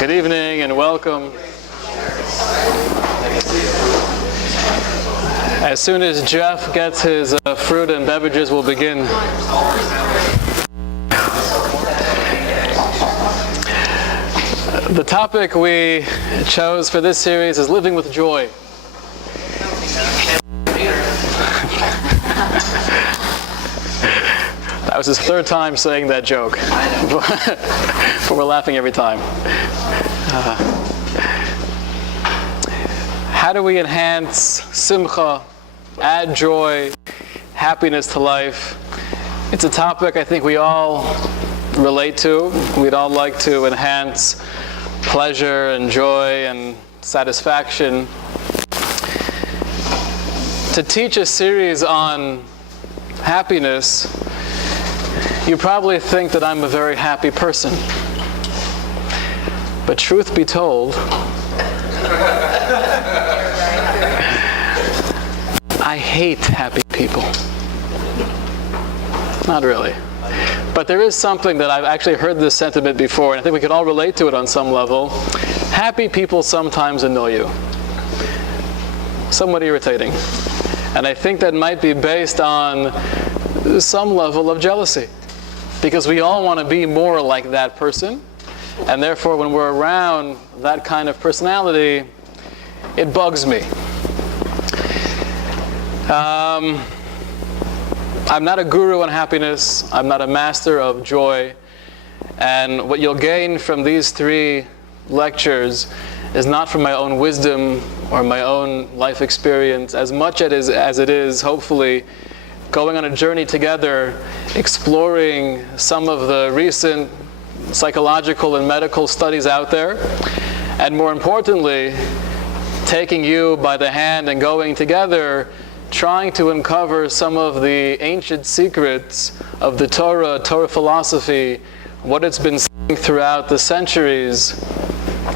Good evening and welcome. As soon as Jeff gets his fruit and beverages, we'll begin. The topic we chose for this series is living with joy. That was his third time saying that joke. But we're laughing every time. How do we enhance simcha, add joy, happiness to life? It's a topic I think we all relate to. We'd all like to enhance pleasure and joy and satisfaction. To teach a series on happiness, you probably think that I'm a very happy person. But truth be told, I hate happy people. Not really. But there is something that I've actually heard this sentiment before, and I think we can all relate to it on some level. Happy people sometimes annoy you. Somewhat irritating. And I think that might be based on some level of jealousy. Because we all want to be more like that person. And therefore, when we're around that kind of personality, it bugs me. I'm not a guru on happiness. I'm not a master of joy. And what you'll gain from these three lectures is not from my own wisdom or my own life experience, as much as it is, hopefully, going on a journey together, exploring some of the recent psychological and medical studies out there, and more importantly, taking you by the hand and going together, trying to uncover some of the ancient secrets of the Torah philosophy, what it's been saying throughout the centuries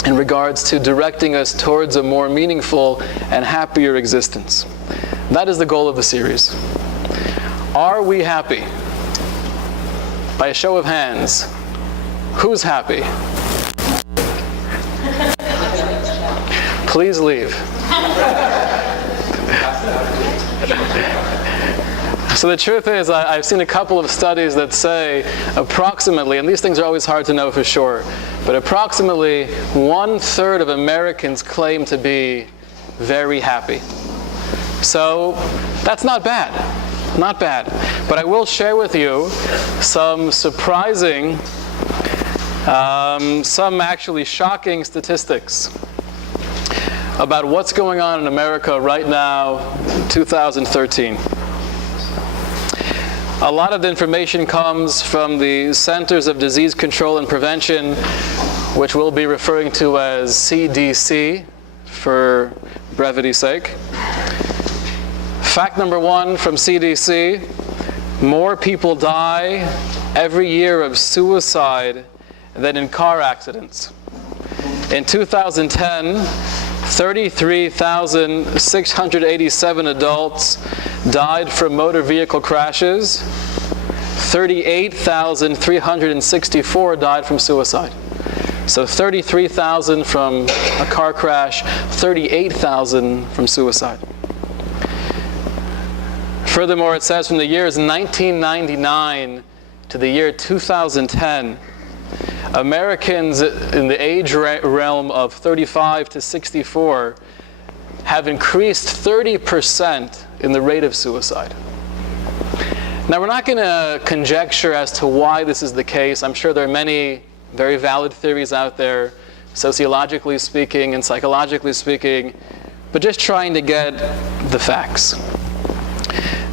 in regards to directing us towards a more meaningful and happier existence. That is the goal of the series. Are we happy? By a show of hands, who's happy? Please leave. So the truth is, I've seen a couple of studies that say approximately, and these things are always hard to know for sure, but approximately 1/3 of Americans claim to be very happy. So that's not bad. Not bad. But I will share with you some surprising, some actually shocking statistics about what's going on in America right now, 2013. A lot of the information comes from the Centers of Disease Control and Prevention, which we'll be referring to as CDC for brevity's sake. Fact number one from CDC, more people die every year of suicide than in car accidents. In 2010, 33,687 adults died from motor vehicle crashes. 38,364 died from suicide. So 33,000 from a car crash, 38,000 from suicide. Furthermore, it says from the years 1999 to the year 2010, Americans in the age realm of 35 to 64 have increased 30% in the rate of suicide. Now, we're not going to conjecture as to why this is the case. I'm sure there are many very valid theories out there, sociologically speaking and psychologically speaking, but just trying to get the facts.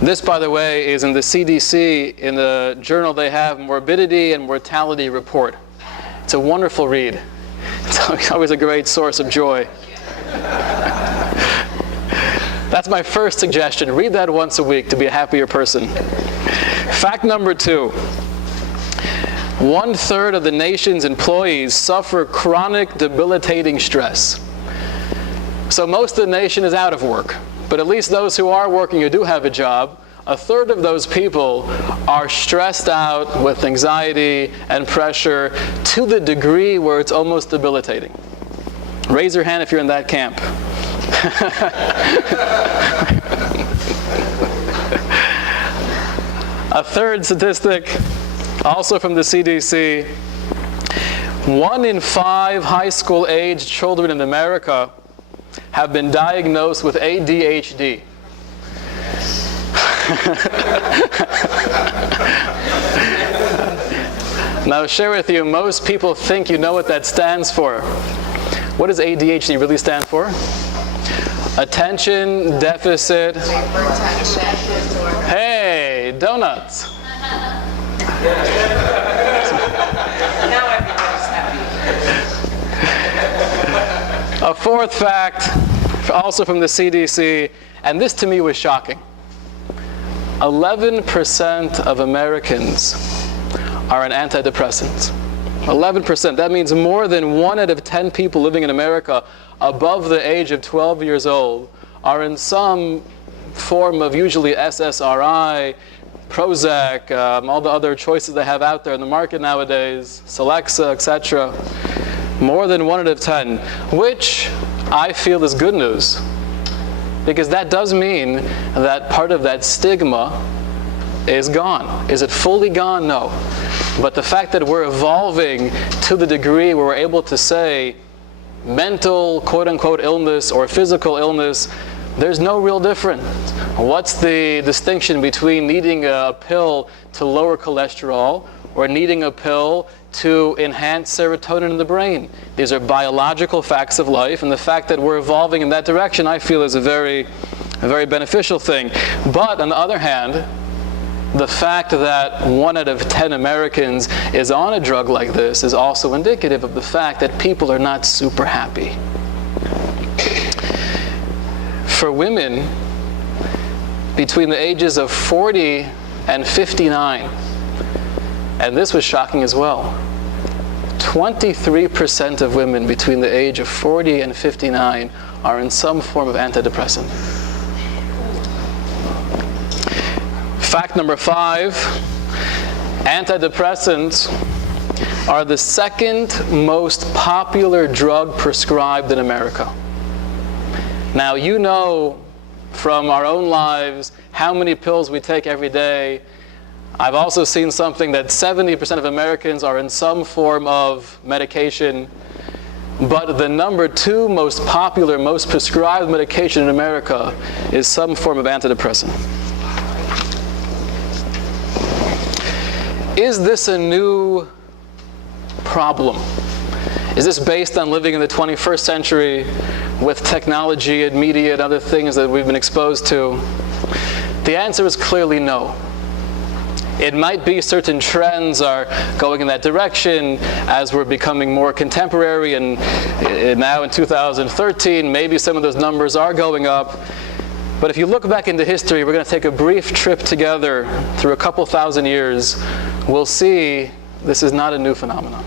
This, by the way, is in the CDC, in the journal they have, Morbidity and Mortality Report. It's a wonderful read. It's always a great source of joy. That's my first suggestion. Read that once a week to be a happier person. Fact number two. 1/3 of the nation's employees suffer chronic debilitating stress. So most of the nation is out of work. But at least those who are working or do have a job a third of those people are stressed out with anxiety and pressure to the degree where it's almost debilitating. Raise your hand if you're in that camp. A third statistic, also from the CDC, 1 in 5 high school age children in America have been diagnosed with ADHD. Now, I'll share with you, most people think you know what that stands for. What does ADHD really stand for? Attention Deficit. Hey, donuts. A fourth fact, also from the CDC, and this to me was shocking. 11% of Americans are on antidepressants. 11%. That means more than 1 out of 10 people living in America above the age of 12 years old are in some form of usually SSRI, Prozac, all the other choices they have out there in the market nowadays, Celexa, etc. More than 1 out of 10, which I feel is good news. Because that does mean that part of that stigma is gone. Is it fully gone? No. But the fact that we're evolving to the degree where we're able to say mental, quote-unquote, illness or physical illness, there's no real difference. What's the distinction between needing a pill to lower cholesterol or needing a pill to enhance serotonin in the brain? These are biological facts of life, and the fact that we're evolving in that direction, I feel, is a very beneficial thing. But on the other hand, the fact that 1 out of 10 Americans is on a drug like this is also indicative of the fact that people are not super happy. For women between the ages of 40 and 59, and this was shocking as well, 23% of women between the age of 40 and 59 are in some form of antidepressant. Fact number 5, antidepressants are the second most popular drug prescribed in America. Now, you know from our own lives how many pills we take every day. I've also seen something that 70% of Americans are in some form of medication. But the number 2 most popular, most prescribed medication in America is some form of antidepressant. Is this a new problem? Is this based on living in the 21st century with technology and media and other things that we've been exposed to? The answer is clearly no. It might be certain trends are going in that direction as we're becoming more contemporary, and now in 2013, maybe some of those numbers are going up. But if you look back into history, we're going to take a brief trip together through a couple thousand years. We'll see this is not a new phenomenon.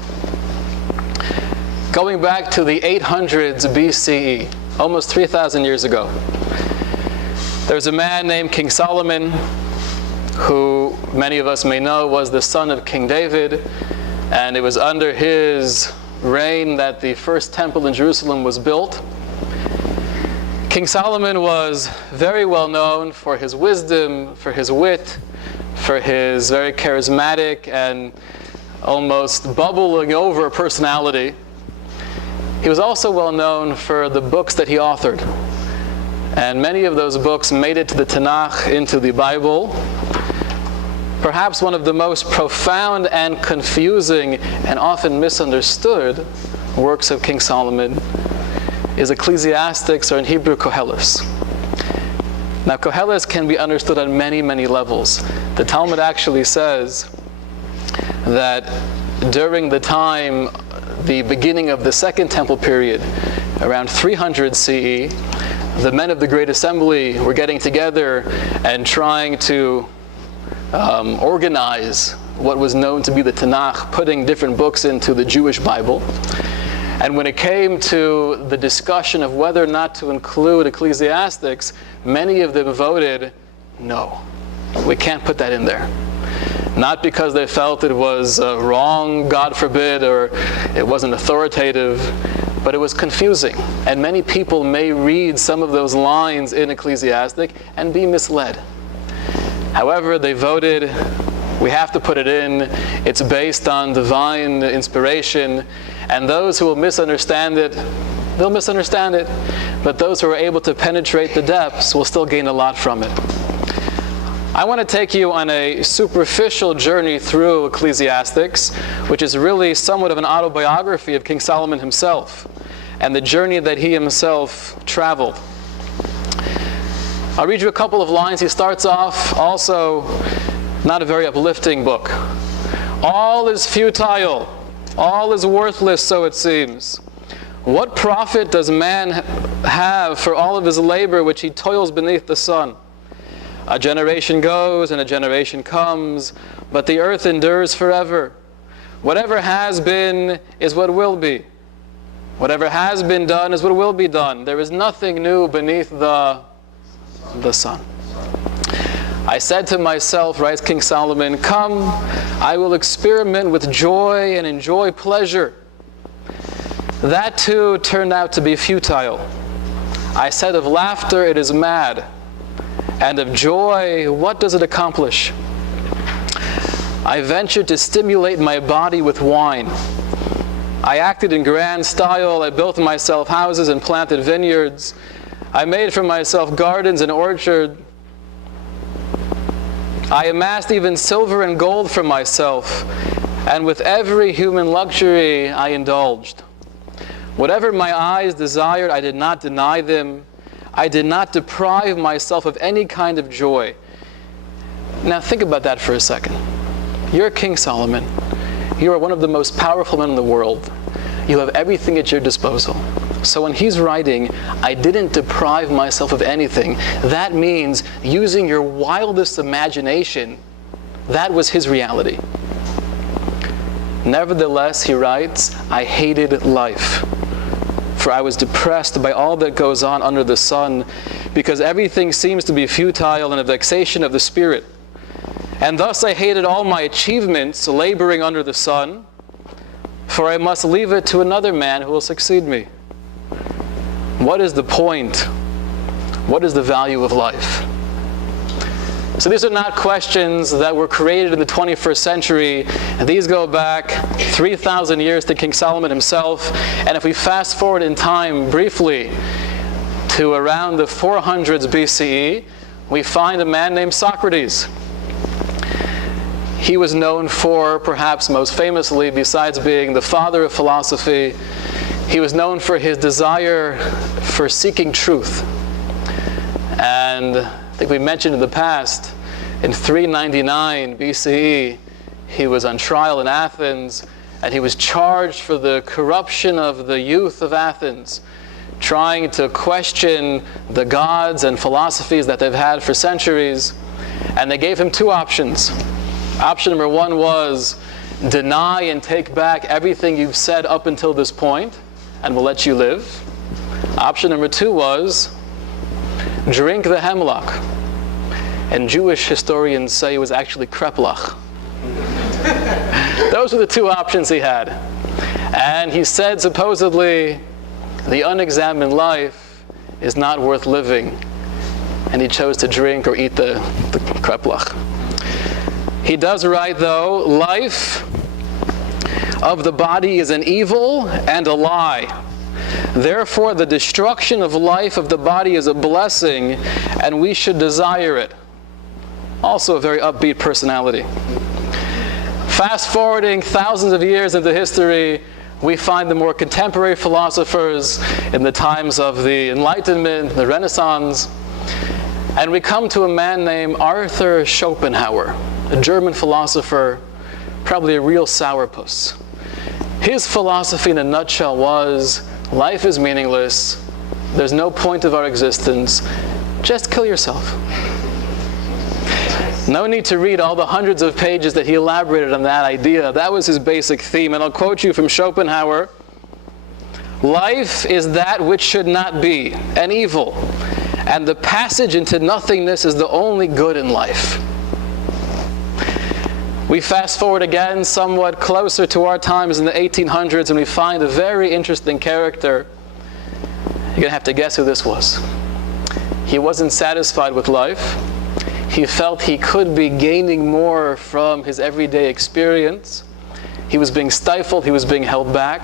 Going back to the 800s BCE, almost 3,000 years ago, there's a man named King Solomon, who many of us may know was the son of King David, and it was under his reign that the first temple in Jerusalem was built. King Solomon was very well known for his wisdom, for his wit, for his very charismatic and almost bubbling over personality. He was also well known for the books that he authored. And many of those books made it to the Tanakh, into the Bible. Perhaps one of the most profound and confusing and often misunderstood works of King Solomon is Ecclesiastics, or in Hebrew, Koheles. Now, Koheles can be understood on many, many levels. The Talmud actually says that during the time, the beginning of the Second Temple period, around 300 CE, the men of the Great Assembly were getting together and trying to organize what was known to be the Tanakh, putting different books into the Jewish Bible. And when it came to the discussion of whether or not to include Ecclesiastics, many of them voted no. We can't put that in there. Not because they felt it was wrong, God forbid, or it wasn't authoritative, but it was confusing. And many people may read some of those lines in Ecclesiastic and be misled. However, they voted, we have to put it in. It's based on divine inspiration. And those who will misunderstand it, they'll misunderstand it. But those who are able to penetrate the depths will still gain a lot from it. I want to take you on a superficial journey through Ecclesiastics, which is really somewhat of an autobiography of King Solomon himself and the journey that he himself traveled. I'll read you a couple of lines. He starts off also not a very uplifting book. All is futile, all is worthless, so it seems. What profit does man have for all of his labor which he toils beneath the sun? A generation goes and a generation comes, but the earth endures forever. Whatever has been is what will be. Whatever has been done is what will be done. There is nothing new beneath the sun. I said to myself, writes King Solomon, come, I will experiment with joy and enjoy pleasure. That too turned out to be futile. I said of laughter, it is mad. And of joy, what does it accomplish? I ventured to stimulate my body with wine. I acted in grand style. I built myself houses and planted vineyards. I made for myself gardens and orchards. I amassed even silver and gold for myself, and with every human luxury I indulged. Whatever my eyes desired, I did not deny them. I did not deprive myself of any kind of joy. Now think about that for a second. You're King Solomon. You are one of the most powerful men in the world. You have everything at your disposal. So when he's writing, I didn't deprive myself of anything, that means using your wildest imagination, that was his reality. Nevertheless, he writes, I hated life, for I was depressed by all that goes on under the sun, because everything seems to be futile and a vexation of the spirit. And thus I hated all my achievements, laboring under the sun, for I must leave it to another man who will succeed me. What is the point? What is the value of life? So these are not questions that were created in the 21st century. These go back 3,000 years to King Solomon himself. And if we fast forward in time briefly to around the 400s BCE, we find a man named Socrates. He was known for, perhaps most famously, besides being the father of philosophy, he was known for his desire for seeking truth. And I think we mentioned in the past, in 399 BCE, he was on trial in Athens, and he was charged for the corruption of the youth of Athens, trying to question the gods and philosophies that they've had for centuries. And they gave him two options. Option number one was, deny and take back everything you've said up until this point, and we'll let you live. Option number two was, drink the hemlock. And Jewish historians say it was actually kreplach. Those were the two options he had. And he said, supposedly, the unexamined life is not worth living. And he chose to drink or eat the kreplach. He does write, though, life of the body is an evil and a lie. Therefore, the destruction of life of the body is a blessing, and we should desire it. Also a very upbeat personality. Fast forwarding thousands of years into history, we find the more contemporary philosophers in the times of the Enlightenment, the Renaissance, and we come to a man named Arthur Schopenhauer, a German philosopher, probably a real sourpuss. His philosophy in a nutshell was, life is meaningless, there's no point of our existence, just kill yourself. No need to read all the hundreds of pages that he elaborated on that idea. That was his basic theme. And I'll quote you from Schopenhauer. Life is that which should not be, an evil, and the passage into nothingness is the only good in life. We fast forward again somewhat closer to our times in the 1800s, and we find a very interesting character. You're going to have to guess who this was. He wasn't satisfied with life. He felt he could be gaining more from his everyday experience. He was being stifled, he was being held back.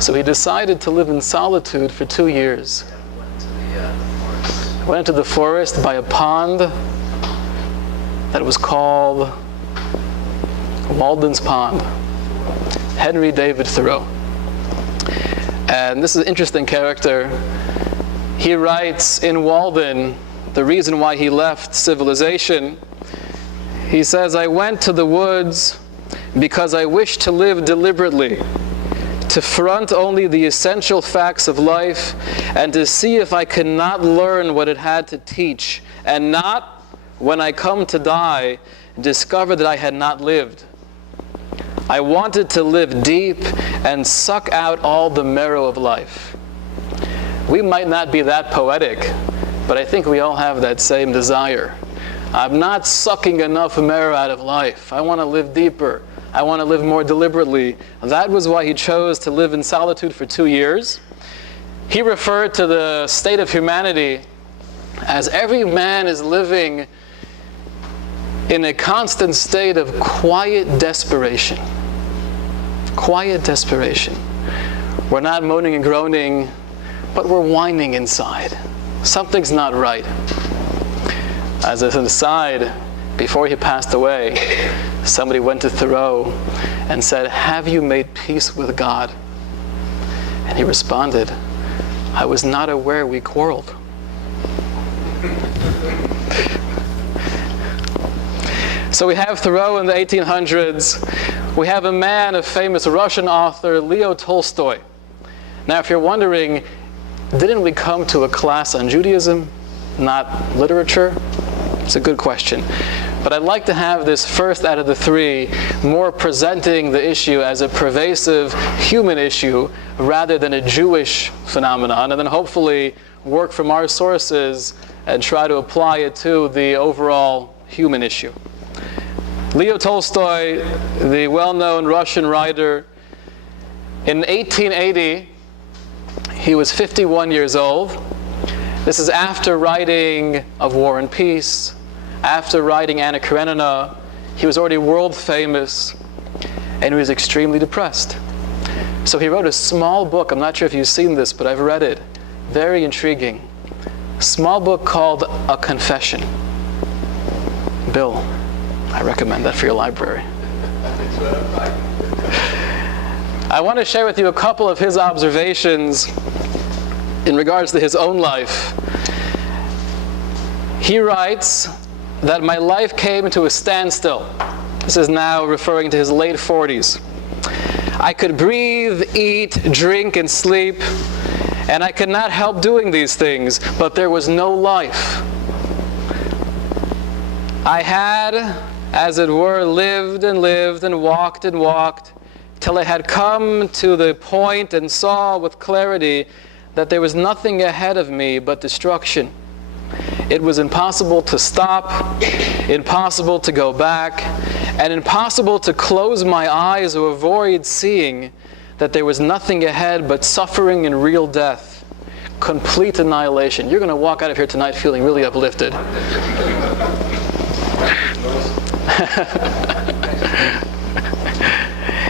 So he decided to live in solitude for 2 years. Went into the forest by a pond that was called Walden's Pond. Henry David Thoreau. And this is an interesting character. He writes in Walden the reason why he left civilization. He says, "I went to the woods because I wished to live deliberately, to front only the essential facts of life, and to see if I could not learn what it had to teach, and not, when I come to die, discover that I had not lived. I wanted to live deep and suck out all the marrow of life." We might not be that poetic, but I think we all have that same desire. I'm not sucking enough marrow out of life. I want to live deeper. I want to live more deliberately. That was why he chose to live in solitude for 2 years. He referred to the state of humanity as every man is living in a constant state of quiet desperation. Quiet desperation. We're not moaning and groaning, but we're whining inside. Something's not right. As an aside, before he passed away, somebody went to Thoreau and said, "Have you made peace with God?" And he responded, "I was not aware we quarreled." So we have Thoreau in the 1800s. We have a man, a famous Russian author, Leo Tolstoy. Now, if you're wondering, didn't we come to a class on Judaism, not literature? It's a good question. But I'd like to have this first out of the three more presenting the issue as a pervasive human issue rather than a Jewish phenomenon, and then hopefully work from our sources and try to apply it to the overall human issue. Leo Tolstoy, the well-known Russian writer, in 1880, he was 51 years old. This is after writing Of War and Peace, after writing Anna Karenina. He was already world famous, and he was extremely depressed. So he wrote a small book. I'm not sure if you've seen this, but I've read it. Very intriguing. Small book called A Confession. Bill, I recommend that for your library. I want to share with you a couple of his observations in regards to his own life. He writes that my life came to a standstill. This is now referring to his late 40s. I could breathe, eat, drink, and sleep, and I could not help doing these things, but there was no life. I had, as it were, lived and lived and walked till I had come to the point and saw with clarity that there was nothing ahead of me but destruction. It was impossible to stop, impossible to go back, and impossible to close my eyes or avoid seeing that there was nothing ahead but suffering and real death. Complete annihilation. You're going to walk out of here tonight feeling really uplifted.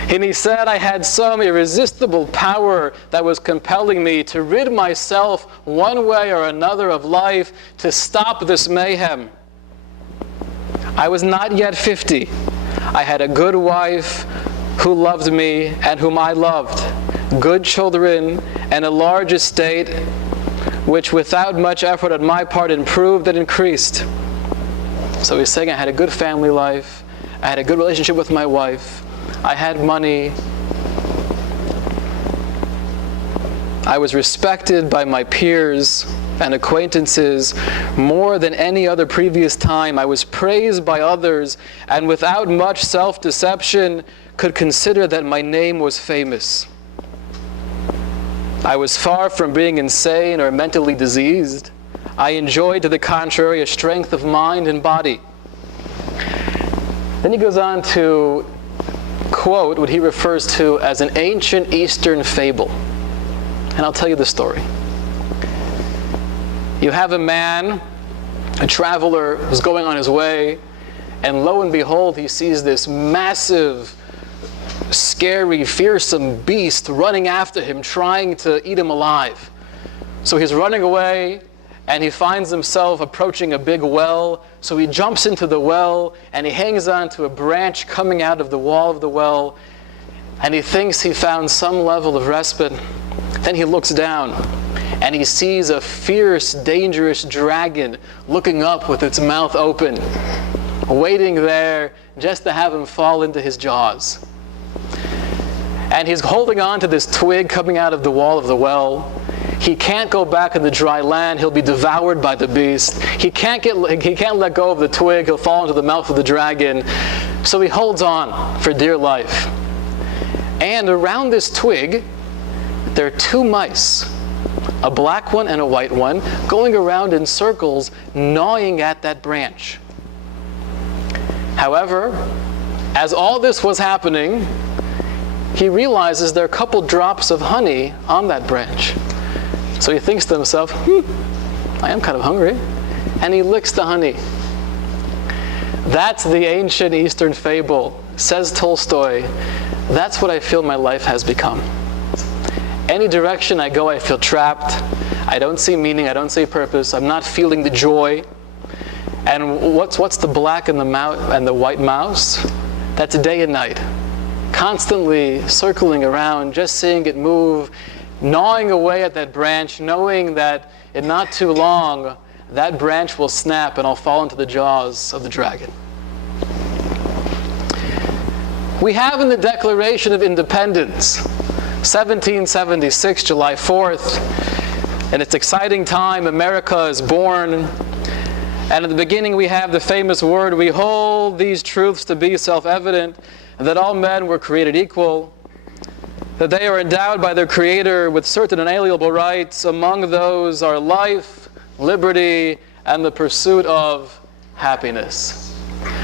And he said, I had some irresistible power that was compelling me to rid myself one way or another of life, to stop this mayhem. I was not yet 50. I had a good wife who loved me and whom I loved, good children, and a large estate, which without much effort on my part improved and increased. So he's saying I had a good family life, I had a good relationship with my wife, I had money, I was respected by my peers and acquaintances more than any other previous time. I was praised by others, and without much self-deception could consider that my name was famous. I was far from being insane or mentally diseased. I enjoyed, to the contrary, a strength of mind and body. Then he goes on to quote what he refers to as an ancient Eastern fable. And I'll tell you the story. You have a man, a traveler, who's going on his way, and lo and behold, he sees this massive, scary, fearsome beast running after him, trying to eat him alive. So he's running away, and he finds himself approaching a big well. So he jumps into the well, and he hangs on to a branch coming out of the wall of the well, and he thinks he found some level of respite. Then he looks down, and he sees a fierce, dangerous dragon looking up with its mouth open, waiting there just to have him fall into his jaws. And he's holding on to this twig coming out of the wall of the well. He can't go back in the dry land. He'll be devoured by the beast. He can't let go of the twig. He'll fall into the mouth of the dragon. So he holds on for dear life. And around this twig, there are two mice, a black one and a white one, going around in circles, gnawing at that branch. However, as all this was happening, he realizes there are a couple drops of honey on that branch. So he thinks to himself, I am kind of hungry. And he licks the honey. That's the ancient Eastern fable. Says Tolstoy, that's what I feel my life has become. Any direction I go, I feel trapped. I don't see meaning, I don't see purpose. I'm not feeling the joy. And what's the black and the white mouse? That's day and night. Constantly circling around, just seeing it move, gnawing away at that branch, knowing that in not too long, that branch will snap and I'll fall into the jaws of the dragon. We have in the Declaration of Independence, 1776, July 4th, and it's an exciting time. America is born. And at the beginning we have the famous word, we hold these truths to be self-evident, that all men were created equal, that they are endowed by their Creator with certain inalienable rights. Among those are life, liberty, and the pursuit of happiness.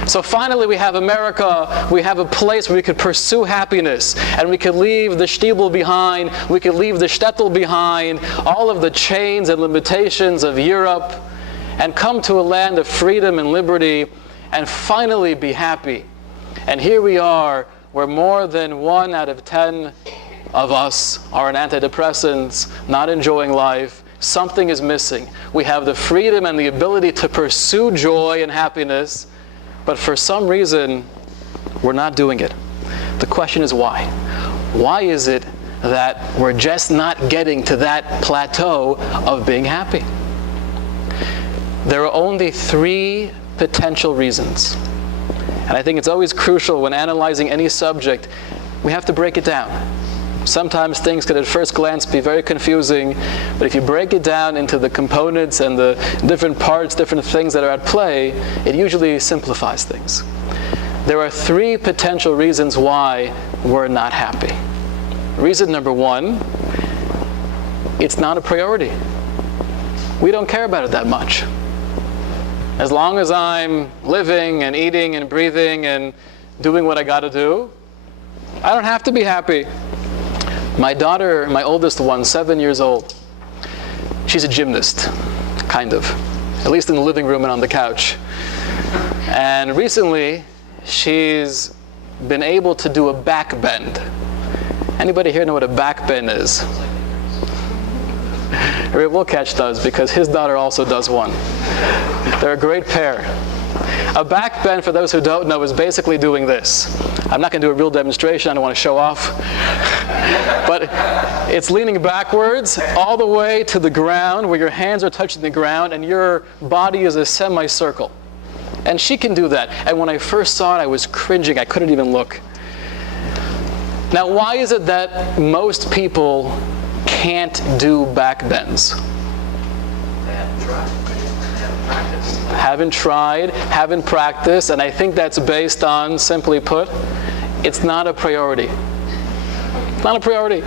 So finally we have America, we have a place where we could pursue happiness, and we could leave the shtiebel behind, we could leave the shtetl behind, all of the chains and limitations of Europe, and come to a land of freedom and liberty, and finally be happy. And here we are, where more than 1 out of 10 of us are on antidepressants, not enjoying life. Something is missing. We have the freedom and the ability to pursue joy and happiness, but for some reason, we're not doing it. The question is why? Why is it that we're just not getting to that plateau of being happy? There are only 3 potential reasons. And I think it's always crucial when analyzing any subject, we have to break it down. Sometimes things can at first glance be very confusing, but if you break it down into the components and the different parts, different things that are at play, it usually simplifies things. There are 3 potential reasons why we're not happy. Reason number 1, it's not a priority. We don't care about it that much. As long as I'm living and eating and breathing and doing what I got to do, I don't have to be happy. My daughter, my oldest one, 7 years old, she's a gymnast, kind of, at least in the living room and on the couch. And recently, she's been able to do a back bend. Anybody here know what a back bend is? Rabbi Wilkach does, because his daughter also does one. They're a great pair. A back bend, for those who don't know, is basically doing this. I'm not going to do a real demonstration, I don't want to show off. But it's leaning backwards all the way to the ground, where your hands are touching the ground and your body is a semicircle. And she can do that. And when I first saw it, I was cringing. I couldn't even look. Now, why is it that most people can't do back bends? They haven't tried. They haven't practiced. Haven't practiced, and I think that's based on, simply put, it's not a priority. Not a priority.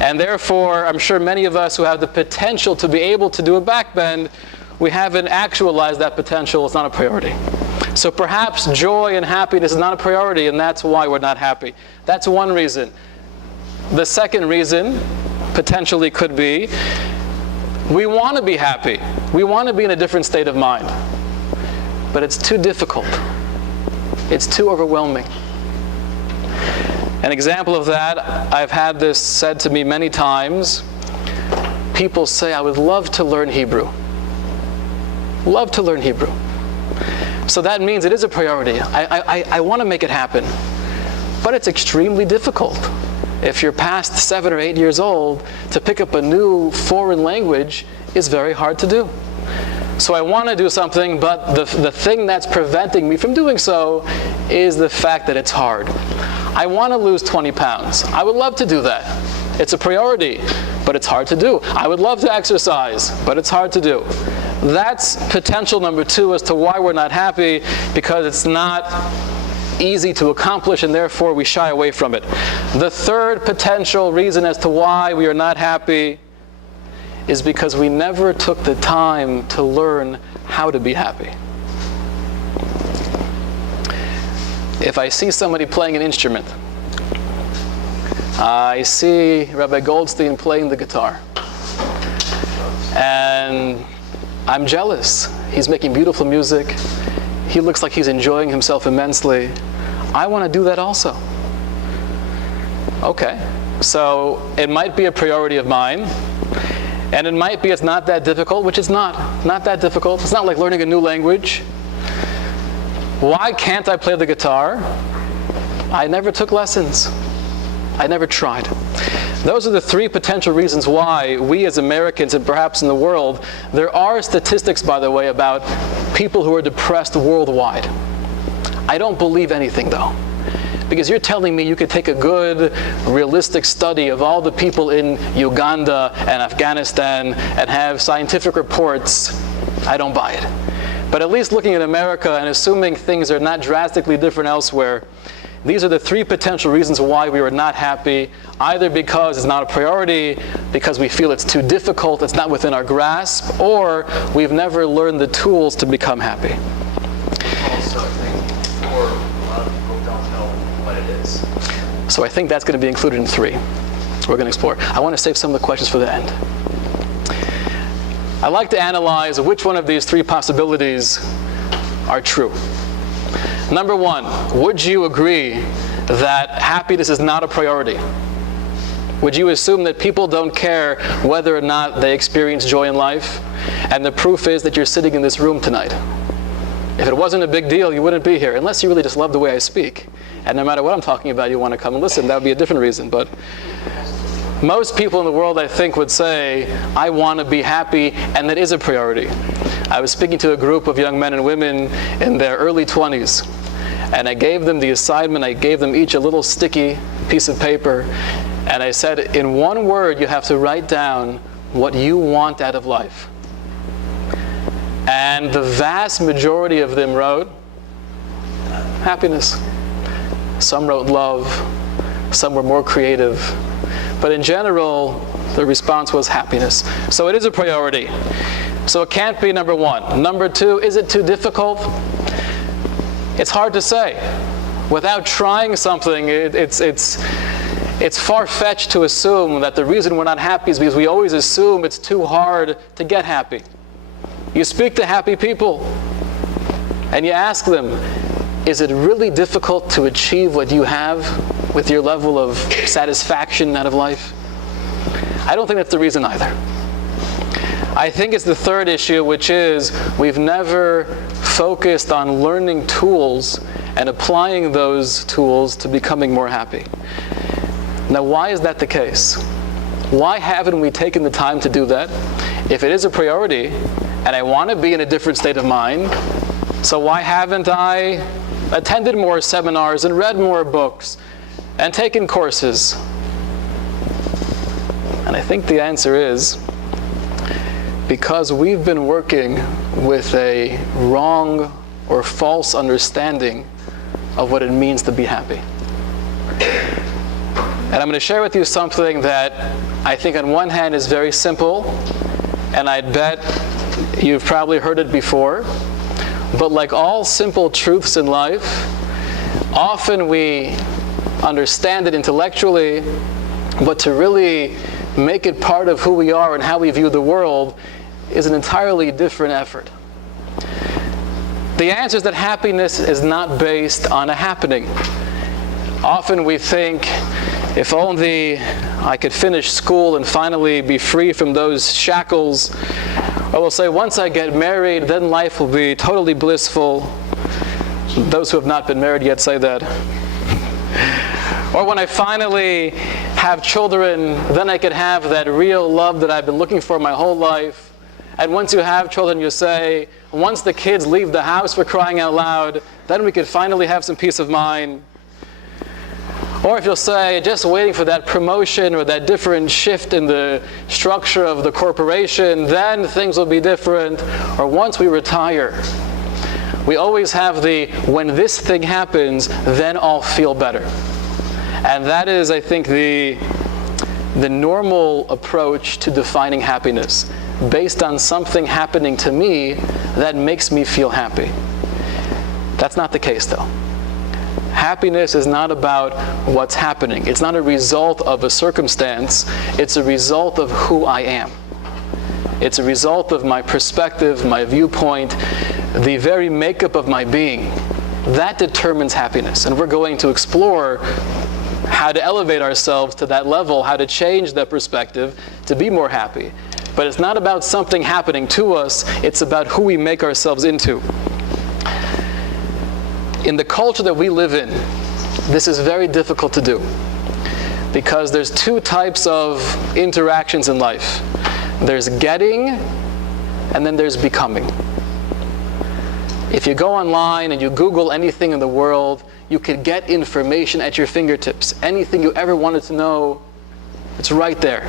And therefore, I'm sure many of us who have the potential to be able to do a back bend, we haven't actualized that potential. It's not a priority. So perhaps joy and happiness is not a priority, and that's why we're not happy. That's one reason. The second reason potentially could be we want to be happy. We want to be in a different state of mind. But it's too difficult. It's too overwhelming. An example of that, I've had this said to me many times. People say, I would love to learn Hebrew. Love to learn Hebrew. So that means it is a priority. I want to make it happen. But it's extremely difficult. If you're past 7 or 8 years old, to pick up a new foreign language is very hard to do. So I want to do something, but the thing that's preventing me from doing so is the fact that it's hard. I want to lose 20 pounds. I would love to do that. It's a priority, but it's hard to do. I would love to exercise, but it's hard to do. That's potential number 2 as to why we're not happy, because it's not easy to accomplish, and therefore we shy away from it. The third potential reason as to why we are not happy is because we never took the time to learn how to be happy. If I see somebody playing an instrument, I see Rabbi Goldstein playing the guitar, and I'm jealous. He's making beautiful music. He looks like he's enjoying himself immensely. I want to do that also. Okay, so it might be a priority of mine, and it might be it's not that difficult, which is not that difficult. It's not like learning a new language. Why can't I play the guitar? I never took lessons. I never tried. Those are the 3 potential reasons why we as Americans, and perhaps in the world, there are statistics, by the way, about people who are depressed worldwide. I don't believe anything, though. Because you're telling me you could take a good, realistic study of all the people in Uganda and Afghanistan and have scientific reports. I don't buy it. But at least looking at America and assuming things are not drastically different elsewhere, these are the 3 potential reasons why we are not happy, either because it's not a priority, because we feel it's too difficult, it's not within our grasp, or we've never learned the tools to become happy. Also, I think a lot of people don't know what it is. So I think that's going to be included in 3. We're going to explore. I want to save some of the questions for the end. I like to analyze which one of these 3 possibilities are true. Number 1, would you agree that happiness is not a priority? Would you assume that people don't care whether or not they experience joy in life? And the proof is that you're sitting in this room tonight. If it wasn't a big deal, you wouldn't be here, unless you really just love the way I speak. And no matter what I'm talking about, you want to come and listen. That would be a different reason. But most people in the world, I think, would say, I want to be happy, and that is a priority. I was speaking to a group of young men and women in their early 20s, and I gave them the assignment. I gave them each a little sticky piece of paper, and I said, in one word, you have to write down what you want out of life. And the vast majority of them wrote happiness. Some wrote love. Some were more creative. But in general, the response was happiness. So it is a priority. So it can't be number 1. Number 2, is it too difficult? It's hard to say. Without trying something, it's far-fetched to assume that the reason we're not happy is because we always assume it's too hard to get happy. You speak to happy people, and you ask them, is it really difficult to achieve what you have with your level of satisfaction out of life? I don't think that's the reason either. I think it's the third issue, which is we've never focused on learning tools and applying those tools to becoming more happy. Now, why is that the case? Why haven't we taken the time to do that? If it is a priority, and I want to be in a different state of mind, so why haven't I attended more seminars and read more books and taken courses? And I think the answer is because we've been working with a wrong or false understanding of what it means to be happy. And I'm going to share with you something that I think on one hand is very simple, and I'd bet you've probably heard it before. But like all simple truths in life, often we understand it intellectually, but to really make it part of who we are and how we view the world is an entirely different effort. The answer is that happiness is not based on a happening. Often we think, if only I could finish school and finally be free from those shackles, or we'll say, once I get married, then life will be totally blissful. Those who have not been married yet say that. Or when I finally have children, then I could have that real love that I've been looking for my whole life. And once you have children, you say, once the kids leave the house, for crying out loud, then we could finally have some peace of mind. Or if you'll say, just waiting for that promotion or that different shift in the structure of the corporation, then things will be different. Or once we retire, we always have the, when this thing happens, then I'll feel better. And that is, I think, the normal approach to defining happiness, based on something happening to me that makes me feel happy. That's not the case, though. Happiness is not about what's happening. It's not a result of a circumstance. It's a result of who I am. It's a result of my perspective, my viewpoint, the very makeup of my being. That determines happiness. And we're going to explore how to elevate ourselves to that level, how to change that perspective to be more happy. But it's not about something happening to us. It's about who we make ourselves into. In the culture that we live in, this is very difficult to do, because there's two types of interactions in life. There's getting, and then there's becoming. If you go online and you Google anything in the world, you can get information at your fingertips. Anything you ever wanted to know, it's right there.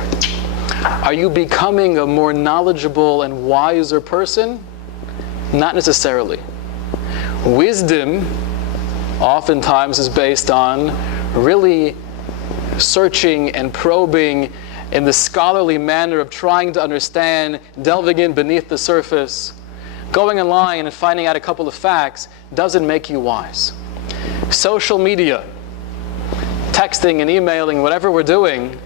Are you becoming a more knowledgeable and wiser person? Not necessarily. Wisdom oftentimes is based on really searching and probing in the scholarly manner of trying to understand, delving in beneath the surface. Going online and finding out a couple of facts doesn't make you wise. Social media, texting and emailing, whatever we're doing,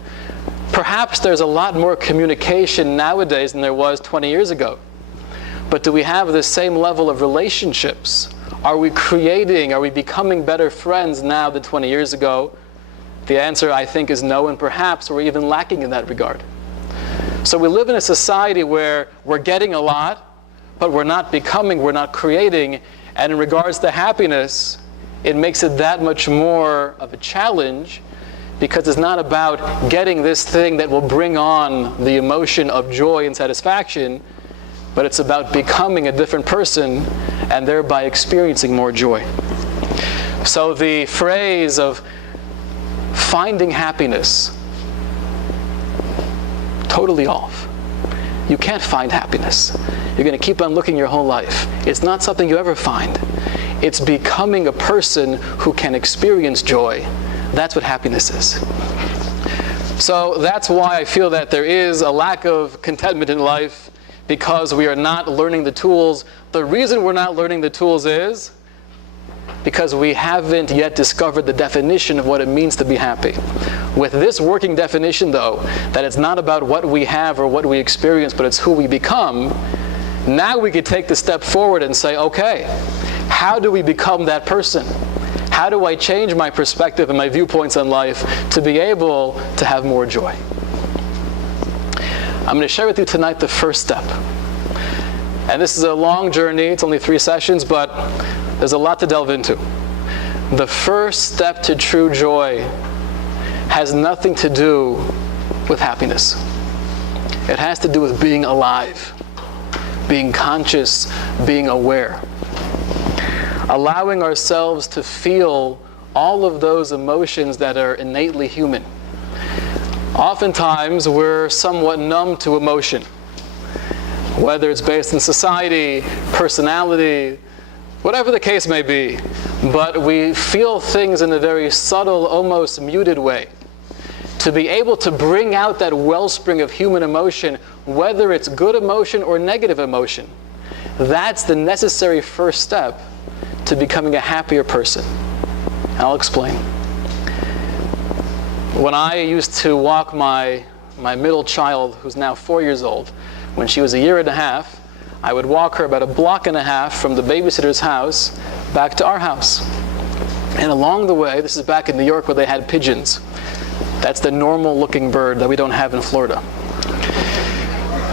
perhaps there's a lot more communication nowadays than there was 20 years ago. But do we have the same level of relationships? Are we becoming better friends now than 20 years ago? The answer, I think, is no, and perhaps we're even lacking in that regard. So we live in a society where we're getting a lot, but we're not becoming, we're not creating. And in regards to happiness, it makes it that much more of a challenge, because it's not about getting this thing that will bring on the emotion of joy and satisfaction, but it's about becoming a different person and thereby experiencing more joy. So the phrase of finding happiness, totally off. You can't find happiness. You're going to keep on looking your whole life. It's not something you ever find. It's becoming a person who can experience joy. That's what happiness is. So that's why I feel that there is a lack of contentment in life, because we are not learning the tools. The reason we're not learning the tools is because we haven't yet discovered the definition of what it means to be happy. With this working definition, though, that it's not about what we have or what we experience, but it's who we become, now we could take the step forward and say, okay, how do we become that person? How do I change my perspective and my viewpoints on life to be able to have more joy? I'm going to share with you tonight the first step. And this is a long journey. It's only 3 sessions, but there's a lot to delve into. The first step to true joy has nothing to do with happiness. It has to do with being alive, being conscious, being aware. Allowing ourselves to feel all of those emotions that are innately human. Oftentimes, we're somewhat numb to emotion, whether it's based in society, personality, whatever the case may be. But we feel things in a very subtle, almost muted way. To be able to bring out that wellspring of human emotion, whether it's good emotion or negative emotion, That's the necessary first step to becoming a happier person. And I'll explain. When I used to walk my middle child, who's now 4 years old, when she was a year and a half, I would walk her about a block and a half from the babysitter's house back to our house. And along the way, this is back in New York where they had pigeons. That's the normal looking bird that we don't have in Florida.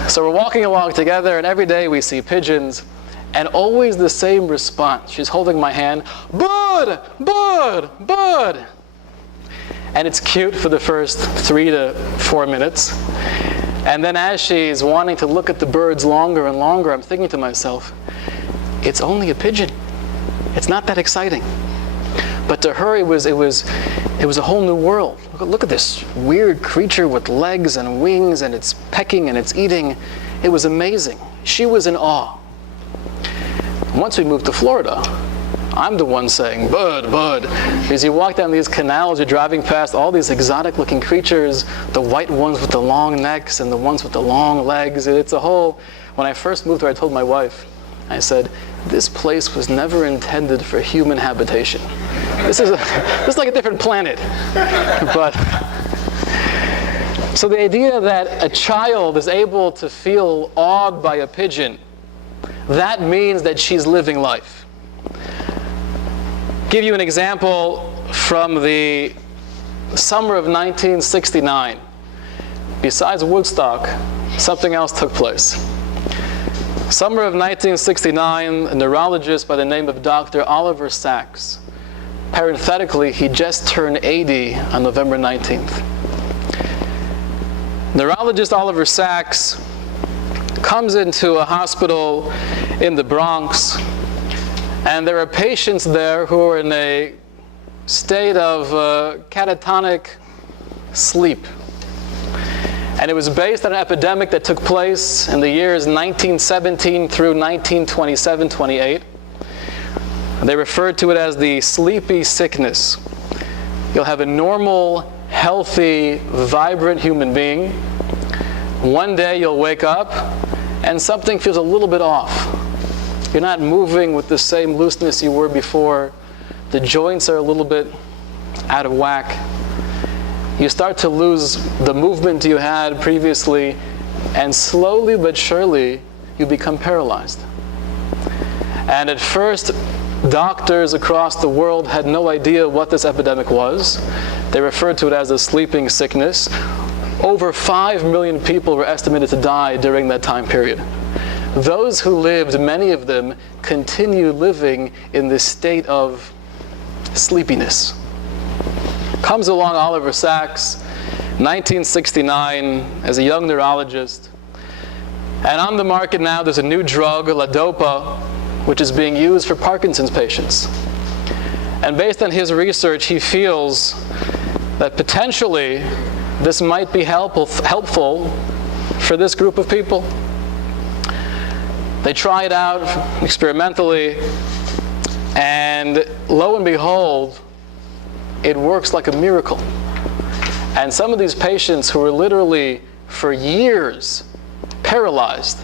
So we're walking along together, and every day we see pigeons, and always the same response. She's holding my hand, "Bud, bud, bud." And it's cute for the first 3 to 4 minutes. And then as she's wanting to look at the birds longer and longer, I'm thinking to myself, it's only a pigeon. It's not that exciting. But to her, it was a whole new world. Look at this weird creature with legs and wings, and it's pecking and it's eating. It was amazing. She was in awe. Once we moved to Florida, I'm the one saying, "Bud, bud." Because you walk down these canals, you're driving past all these exotic looking creatures, the white ones with the long necks and the ones with the long legs. It's a whole, when I first moved here, I told my wife, I said, "This place was never intended for human habitation. This is like a different planet." But so the idea that a child is able to feel awed by a pigeon, that means that she's living life. Give you an example from the summer of 1969. Besides Woodstock, something else took place. Summer of 1969, a neurologist by the name of Dr. Oliver Sacks. Parenthetically, he just turned 80 on November 19th. Neurologist Oliver Sacks comes into a hospital in the Bronx, and there are patients there who are in a state of catatonic sleep. And it was based on an epidemic that took place in the years 1917 through 1927-28. They referred to it as the sleepy sickness. You'll have a normal, healthy, vibrant human being. One day you'll wake up and something feels a little bit off. You're not moving with the same looseness you were before. The joints are a little bit out of whack. You start to lose the movement you had previously, and slowly but surely you become paralyzed. And at first, doctors across the world had no idea what this epidemic was. They referred to it as a sleeping sickness. Over 5 million people were estimated to die during that time period. Those who lived, many of them, continue living in this state of sleepiness. Comes along Oliver Sacks, 1969, as a young neurologist. And on the market now, there's a new drug, Levodopa, which is being used for Parkinson's patients. And based on his research, he feels that potentially this might be helpful for this group of people. They try it out experimentally, and lo and behold, it works like a miracle. And some of these patients who were literally for years paralyzed,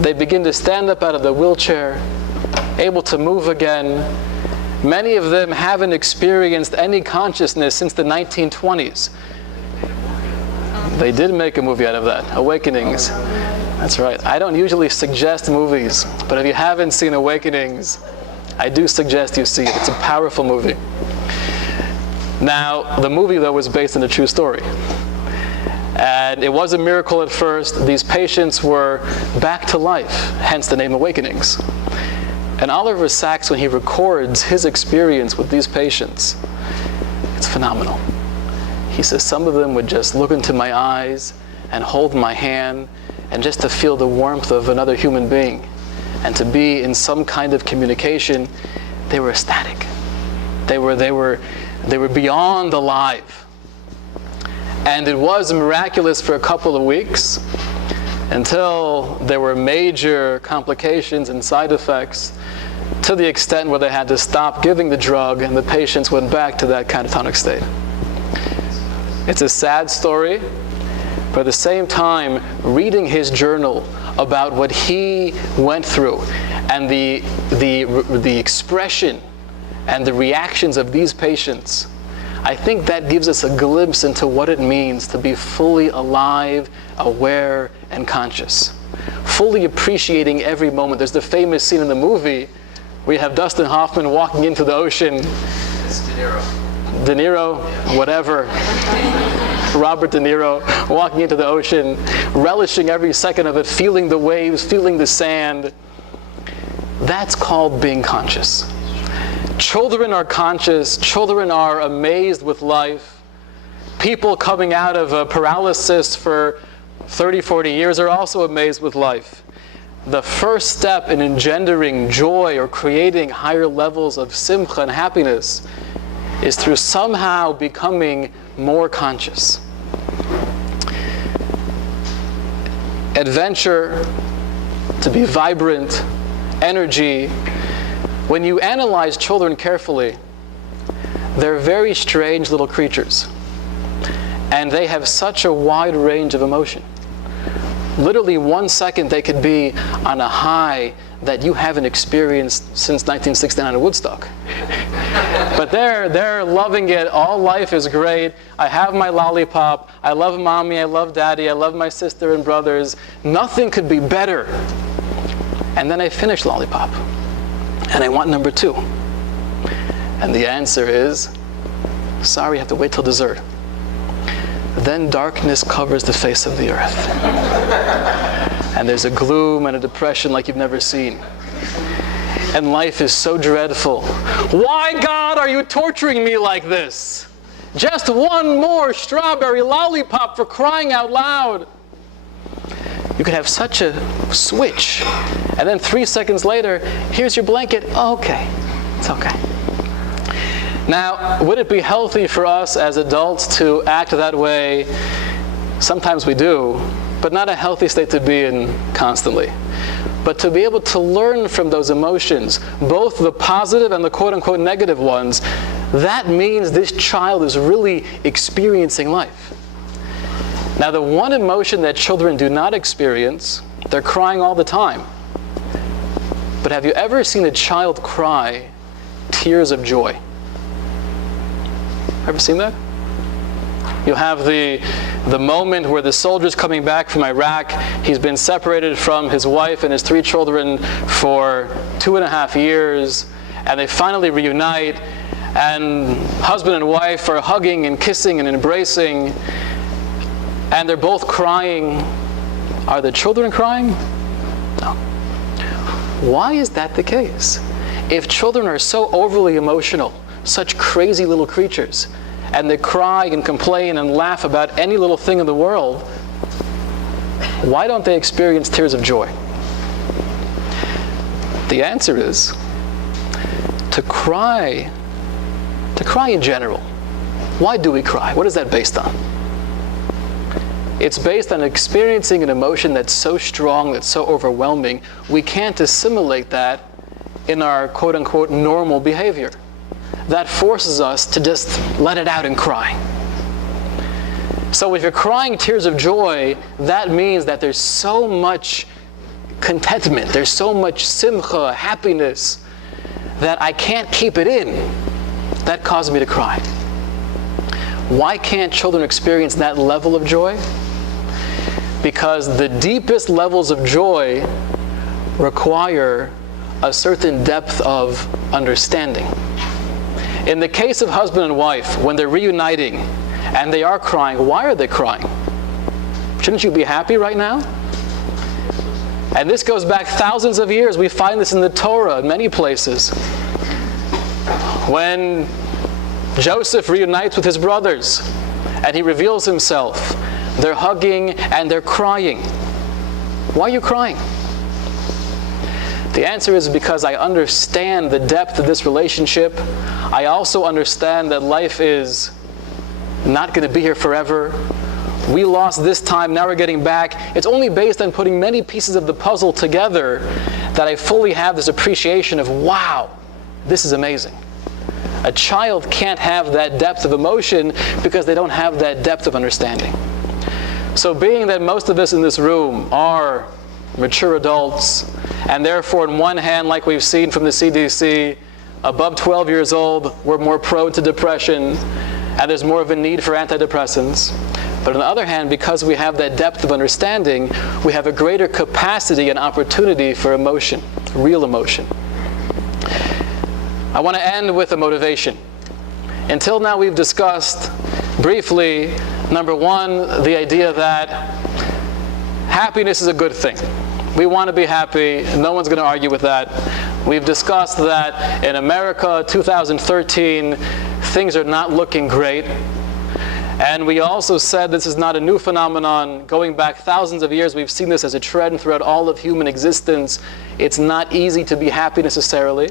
they begin to stand up out of the wheelchair, able to move again. Many of them haven't experienced any consciousness since the 1920s. They did make a movie out of that, Awakenings. That's right. I don't usually suggest movies, but if you haven't seen Awakenings, I do suggest you see it. It's a powerful movie. Now, the movie, though, was based on a true story. And it was a miracle at first. These patients were back to life, hence the name Awakenings. And Oliver Sacks, when he records his experience with these patients, it's phenomenal. He says some of them would just look into my eyes and hold my hand, and just to feel the warmth of another human being and to be in some kind of communication, they were ecstatic. They were beyond alive. And it was miraculous for a couple of weeks until there were major complications and side effects, to the extent where they had to stop giving the drug and the patients went back to that catatonic state. It's a sad story, but at the same time reading his journal about what he went through and the expression and the reactions of these patients, I think that gives us a glimpse into what it means to be fully alive, aware, and conscious. Fully appreciating every moment. There's the famous scene in the movie where you have Dustin Hoffman walking into the ocean. It's De Niro. De Niro, whatever. Robert De Niro walking into the ocean, relishing every second of it, feeling the waves, feeling the sand. That's called being conscious. Children are conscious. Children are amazed with life. People coming out of a paralysis for 30, 40 years are also amazed with life. The first step in engendering joy or creating higher levels of simcha and happiness is through somehow becoming more conscious. Adventure, to be vibrant, energy. When you analyze children carefully, they're very strange little creatures. And they have such a wide range of emotion. Literally 1 second they could be on a high that you haven't experienced since 1969 in Woodstock. But they're loving it. All life is great. I have my lollipop. I love mommy. I love daddy. I love my sister and brothers. Nothing could be better. And then I finish lollipop. And I want number 2. And the answer is, sorry, you have to wait till dessert. Then darkness covers the face of the earth. And there's a gloom and a depression like you've never seen. And life is so dreadful. Why, God, are you torturing me like this? Just one more strawberry lollipop, for crying out loud. You could have such a switch. And then 3 seconds later, here's your blanket. Oh, okay, it's okay. Now, would it be healthy for us as adults to act that way? Sometimes we do, but not a healthy state to be in constantly. But to be able to learn from those emotions, both the positive and the quote-unquote negative ones, that means this child is really experiencing life. Now, the one emotion that children do not experience, they're crying all the time. But have you ever seen a child cry tears of joy? Ever seen that? You'll have the moment where the soldier's coming back from Iraq. He's been separated from his wife and his 3 children for 2.5 years, and they finally reunite, and husband and wife are hugging and kissing and embracing, and they're both crying. Are the children crying? No. Why is that the case? If children are so overly emotional, such crazy little creatures, and they cry and complain and laugh about any little thing in the world, why don't they experience tears of joy? The answer is to cry in general. Why do we cry? What is that based on? It's based on experiencing an emotion that's so strong, that's so overwhelming, we can't assimilate that in our quote-unquote normal behavior. That forces us to just let it out and cry. So if you're crying tears of joy, that means that there's so much contentment, there's so much simcha, happiness, that I can't keep it in. That causes me to cry. Why can't children experience that level of joy? Because the deepest levels of joy require a certain depth of understanding. In the case of husband and wife, when they're reuniting and they are crying, why are they crying? Shouldn't you be happy right now? And this goes back thousands of years. We find this in the Torah in many places. When Joseph reunites with his brothers and he reveals himself, they're hugging and they're crying. Why are you crying? The answer is because I understand the depth of this relationship. I also understand that life is not going to be here forever. We lost this time, now we're getting back. It's only based on putting many pieces of the puzzle together that I fully have this appreciation of, wow, this is amazing. A child can't have that depth of emotion because they don't have that depth of understanding. So being that most of us in this room are mature adults, and therefore on one hand, like we've seen from the CDC, above 12 years old, we're more prone to depression, and there's more of a need for antidepressants. But on the other hand, because we have that depth of understanding, we have a greater capacity and opportunity for emotion, real emotion. I want to end with a motivation. Until now, we've discussed briefly, number one, the idea that happiness is a good thing. We want to be happy. No one's going to argue with that. We've discussed that in America, 2013, things are not looking great. And we also said this is not a new phenomenon. Going back thousands of years, we've seen this as a trend throughout all of human existence. It's not easy to be happy necessarily.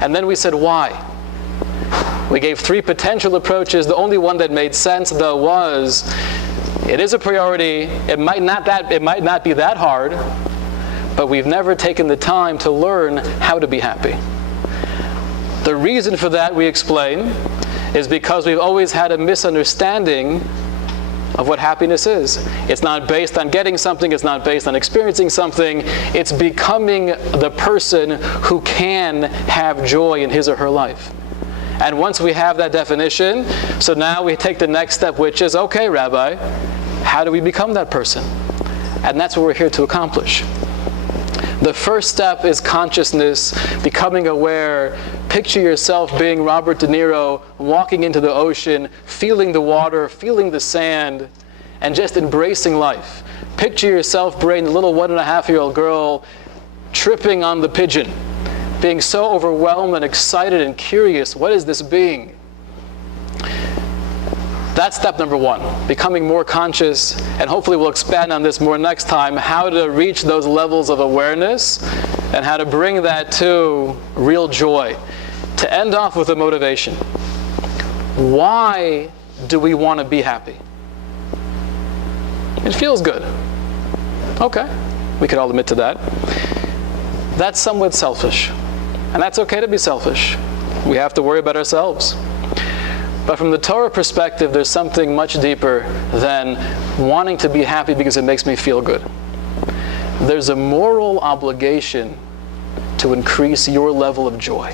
And then we said, why? We gave three potential approaches. The only one that made sense, though, was it is a priority. It might not be that hard, but we've never taken the time to learn how to be happy. The reason for that, we explain, is because we've always had a misunderstanding of what happiness is. It's not based on getting something, it's not based on experiencing something, it's becoming the person who can have joy in his or her life. And once we have that definition, so now we take the next step, which is, okay, Rabbi, how do we become that person? And that's what we're here to accomplish. The first step is consciousness, becoming aware. Picture yourself being Robert De Niro, walking into the ocean, feeling the water, feeling the sand, and just embracing life. Picture yourself being the little 1.5-year-old girl tripping on the pigeon, being so overwhelmed and excited and curious. What is this being? That's step number one, becoming more conscious, and hopefully we'll expand on this more next time, how to reach those levels of awareness and how to bring that to real joy. To end off with a motivation. Why do we want to be happy? It feels good. Okay, we could all admit to that. That's somewhat selfish, and that's okay to be selfish. We have to worry about ourselves. But from the Torah perspective, there's something much deeper than wanting to be happy because it makes me feel good. There's a moral obligation to increase your level of joy.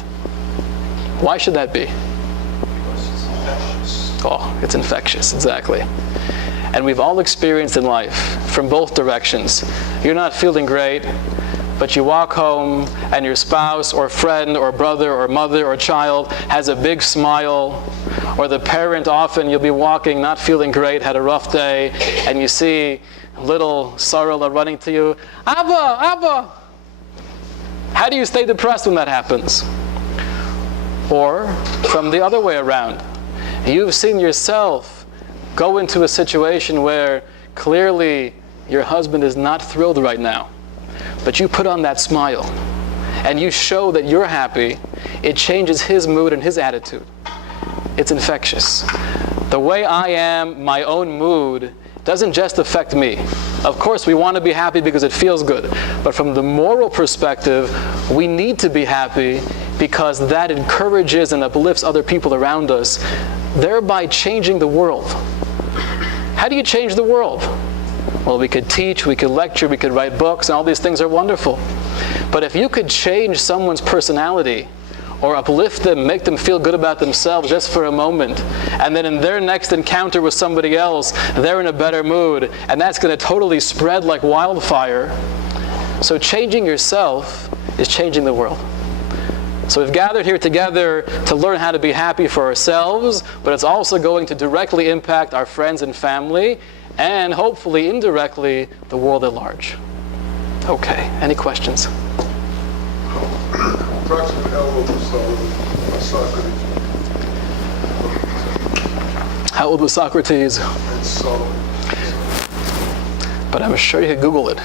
Why should that be? Because it's infectious. Oh, it's infectious, exactly. And we've all experienced in life, from both directions. You're not feeling great, but you walk home and your spouse or friend or brother or mother or child has a big smile, or the parent, often you'll be walking not feeling great, had a rough day, and you see little Sarala running to you, Abba, Abba! How do you stay depressed when that happens? Or from the other way around, you've seen yourself go into a situation where clearly your husband is not thrilled right now, but you put on that smile and you show that you're happy. It changes his mood and his attitude. It's infectious. The way I am, my own mood, doesn't just affect me. Of course, we want to be happy because it feels good. But from the moral perspective, we need to be happy because that encourages and uplifts other people around us, thereby changing the world. How do you change the world? Well, we could teach, we could lecture, we could write books, and all these things are wonderful. But if you could change someone's personality, or uplift them, make them feel good about themselves just for a moment, and then in their next encounter with somebody else, they're in a better mood, and that's going to totally spread like wildfire. So changing yourself is changing the world. So we've gathered here together to learn how to be happy for ourselves, but it's also going to directly impact our friends and family, and hopefully indirectly the world at large. Okay, any questions? Approximately how old was Socrates? How old was Socrates? And Solomon. But I'm sure you could Google it.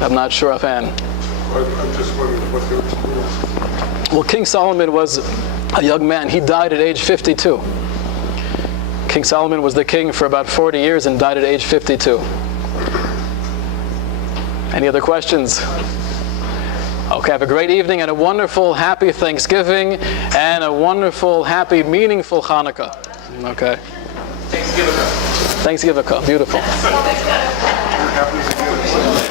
I'm not sure offhand. I'm just wondering what their experience. Well, King Solomon was a young man. He died at age 52. King Solomon was the king for about 40 years and died at age 52. Any other questions? Okay, have a great evening and a wonderful, happy Thanksgiving and a wonderful, happy, meaningful Hanukkah. Okay. Thanksgiving. Thanksgiving. Beautiful. Happy to get it.